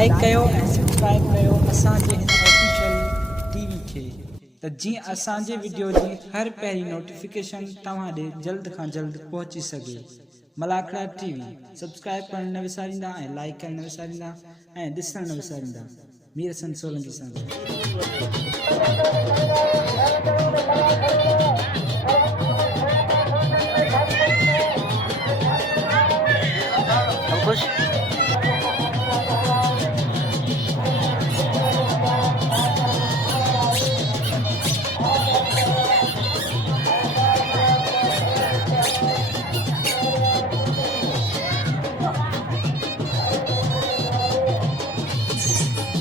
Like कयो ऐं subscribe कयो असांजे हिन ऑफिशियल टीवी खे त जीअं असांजे वीडियो जी हर पहिरीं नोटिफिकेशन तव्हां ॾे जल्द खां जल्द पहुची सघे। मलाखड़ा टीवी सब्सक्राइब करणु न विसारींदा ऐं लाइक करणु न विसारींदा ऐं ॾिसणु न विसारींदा। मीर हसन सोलंकी सां खुश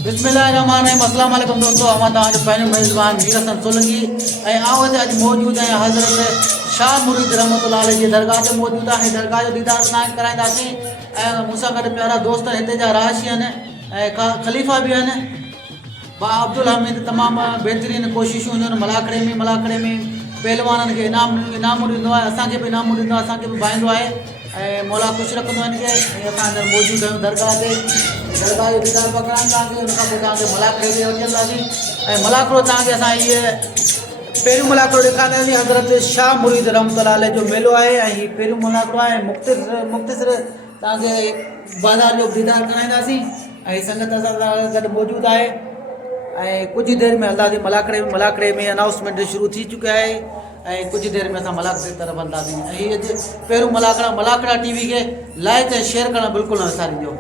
बिस्मिल्लाहिर्रहमानिर्रहीम। अस्सलाम वालेकुम दोस्तों, हम तव्हांजो पंहिंजो मेज़बान मीर हसन सोलंकी ऐं आउं हिते अॼु मौजूदु आहियां हज़रत शाह मुरीद रहमतुल्लाह अलैह जी दरगाह ते मौजूदु आहे। दरगाह जो दीदार तव्हांखे कराईंदासीं ऐं मूंसां गॾु प्यारा दोस्त हिते जा रहाशी आहिनि ऐं ख़लीफ़ा बि आहिनि। बा अब्दुल हमीद तमामु बहितरीनु कोशिशूं हुयूं मलाखड़े में पहलवाननि खे इनाम ॾींदो आहे, असांखे बि इनाम ॾींदो आहे, असांखे बि भाईंदो आहे ऐं मौला ख़ुशि रखंदो आहे हिनखे। असां अंदरि मौजूदु आहियूं दरगाह ते, दरगाह जो दीदार पकड़ाइण तव्हांखे, हुन खां पोइ तव्हांखे मलाखड़े ते वठी हलंदासीं ऐं मलाखड़ो तव्हांखे असां इहे पहिरियों मलाखड़ो ॾेखारींदासीं। हज़रत शाह मुरीद रहमतुल्लाह अलैह जो मेलो आहे ऐं हीउ पहिरियों मलाखड़ो आहे। मुख़्तसिर तव्हांखे बाज़ार जो दीदार कराईंदासीं ऐं संगत असां सां गॾु मौजूदु आहे ऐं कुझु देरि में हलंदासीं मलाखड़े में अनाउंसमेंट शुरू थी चुकी आहे ऐं कुझु देरि में असां मलाखड़े तरफ़ हलंदासीं। ऐं हीअ अॼु पहिरियों मलाखड़ा टीवी खे लाइक ऐं शेयर करणु बिल्कुलु न विसारींदो।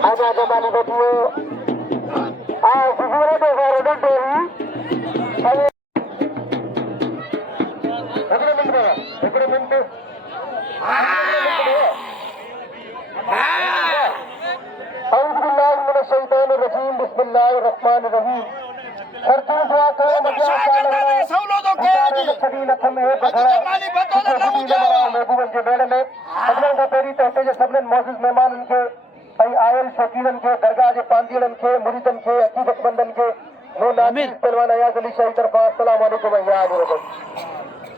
Ada kembali video. Ah, sesuatu baru पानी नथ में हेठि खड़ा महबूबनि जे मेड़ में सभिनीनि खां पहिरीं त हिते जे सभिनीनि मौजूद महिमाननि खे ऐं आयल शौक़ीननि खे दरगाह जे पांधीड़नि खे मुरीदनि खे अक़ीदतमंदनि खे मूं नाज़ीर पहलवान अयाज़ अली शाही तरफ़ां अस्सलाम वालेकुम ऐं याद वग़ैरह।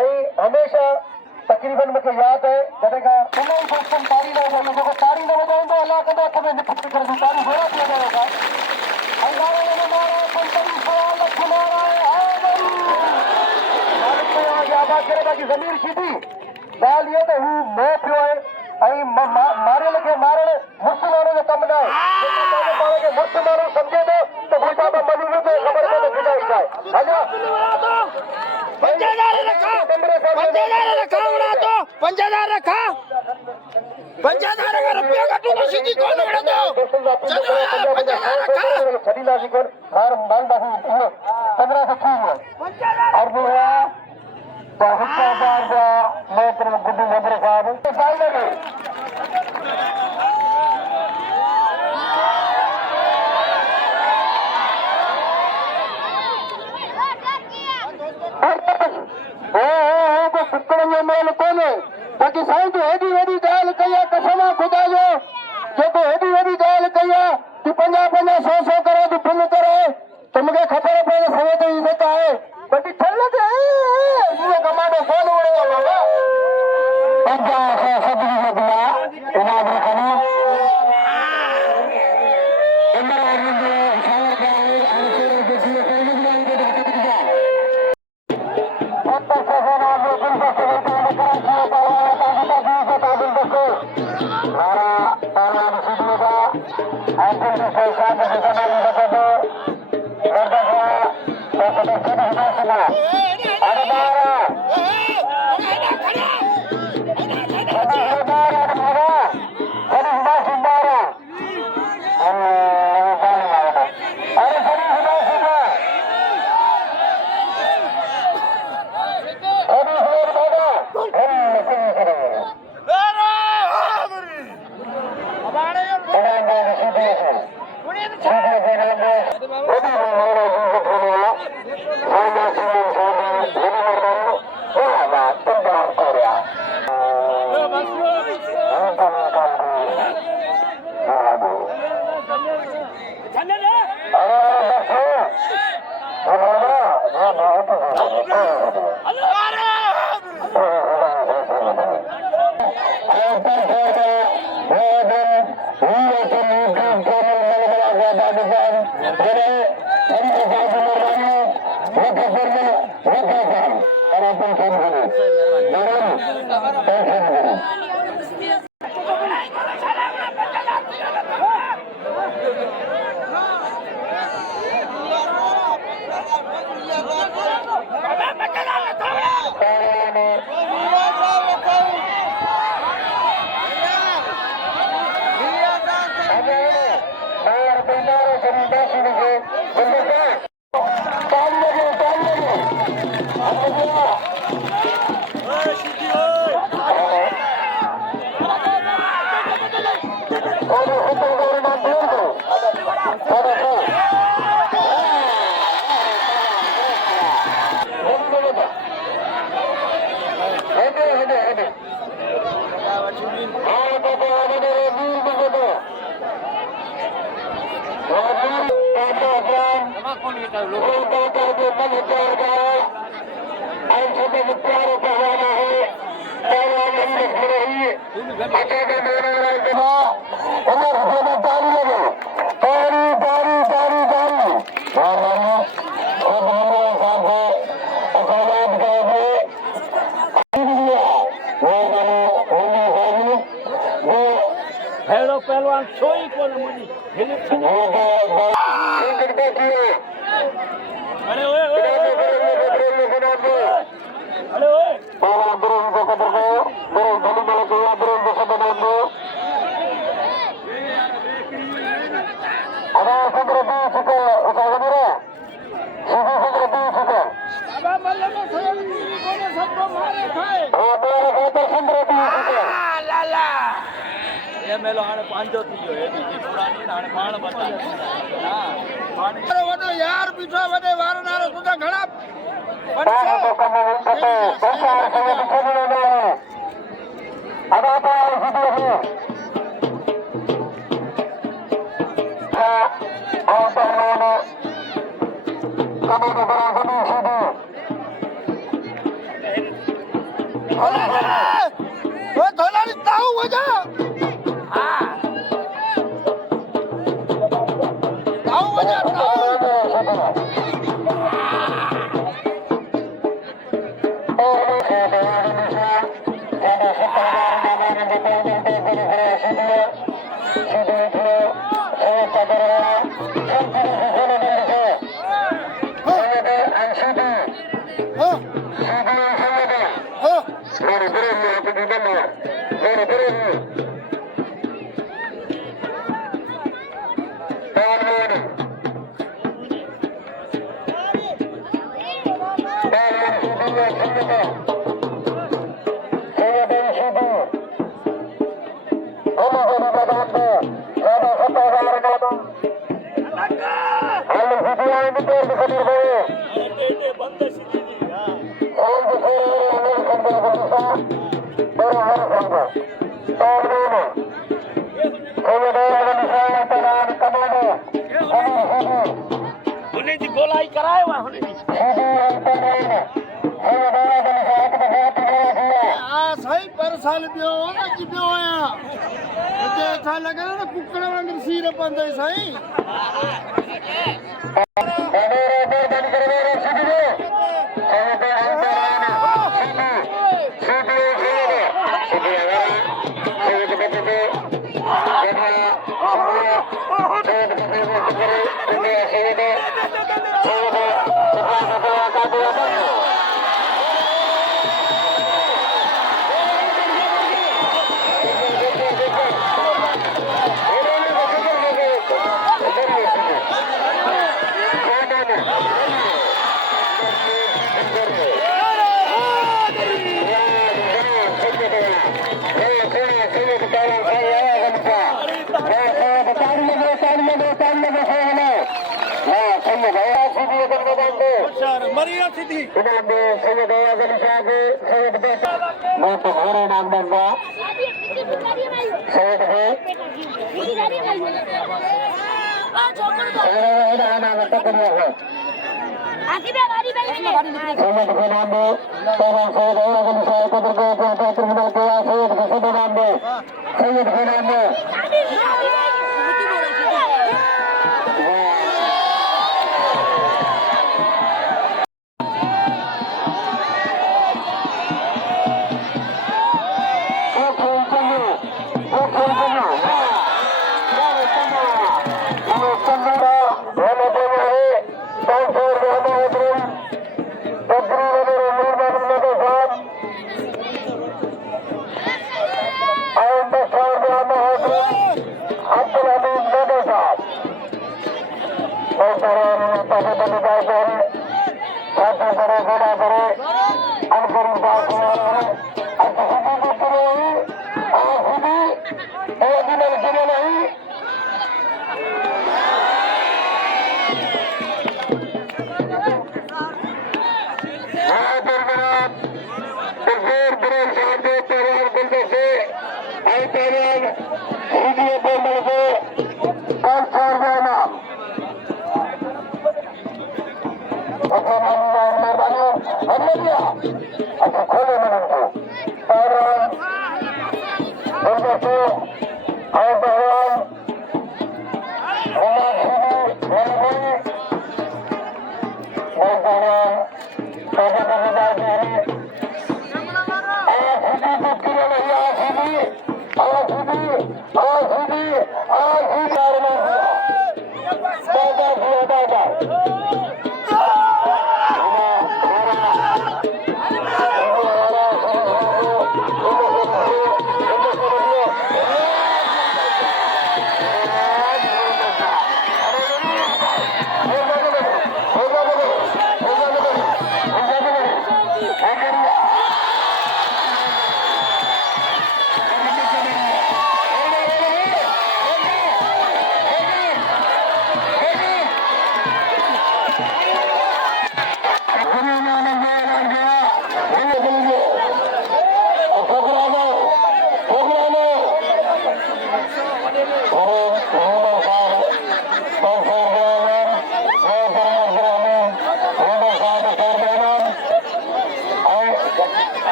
ऐं हमेशह तक़रीबन मूंखे यादि आहे जॾहिं खां तमामु दोस्तनि तारी न वॼाई जेको तारी न वॼाईंदो अलाह कंदो हथ में निपट करे तारी घोड़ा थी वॼायो था ऐं नारा आबाद करे बाक़ी ज़मीर सीधी ॻाल्हि इहा त हू मोह पियो आहे ऐं मारियल खे मारणु मुर्स माण्हू जो कमु न आहे पाण खे मुर्स माण्हू सम्झे थो त भई बाबा मनी जो ख़बर पए त गुज़ारिश आहे हलो 5000 रखा 5000 रखा 5000 रुपया का तू सीधी कौन उड़ा दो चलो 5000 रखा छडींदासीं कोन हार मांगदासीं 15 से थी और वो है मैं तेरे गुड्डू नंबर साहब मेल कोन्हे बाक़ी साईं तूं हेॾी वॾी ॻाल्हि कई आहे कसम ख़ुदा जो जेको हेॾी वॾी ॻाल्हि कई आहे तूं 50 100 करे तूं फिल करे त मूंखे ख़बर पए त समय ते इज़त आहे बाक़ी ठल ते इहो कमांडो कोन उड़ेगा बाबा 50 इनाम रखनि हेलो पहलवान सोई को मुनी अरे ओए ओए अरे ओए सबको मारे खाए लाला ये मेलो हाणे पांजो थी गयो हे बीजी पुरानी हाणे पाण बदल हां पाणी वडो यार बीठो वडे वार नारो तुदा घणा 500 धोला ताऊ वजा ताऊ वजा गोलाई कराए हुआ होने सही पर साल पियो ना कि पियो आया मुझे अच्छा लगा ना कुकड़ा वांग सीर पंदे सही मरिया सिद्धि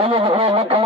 Thank you.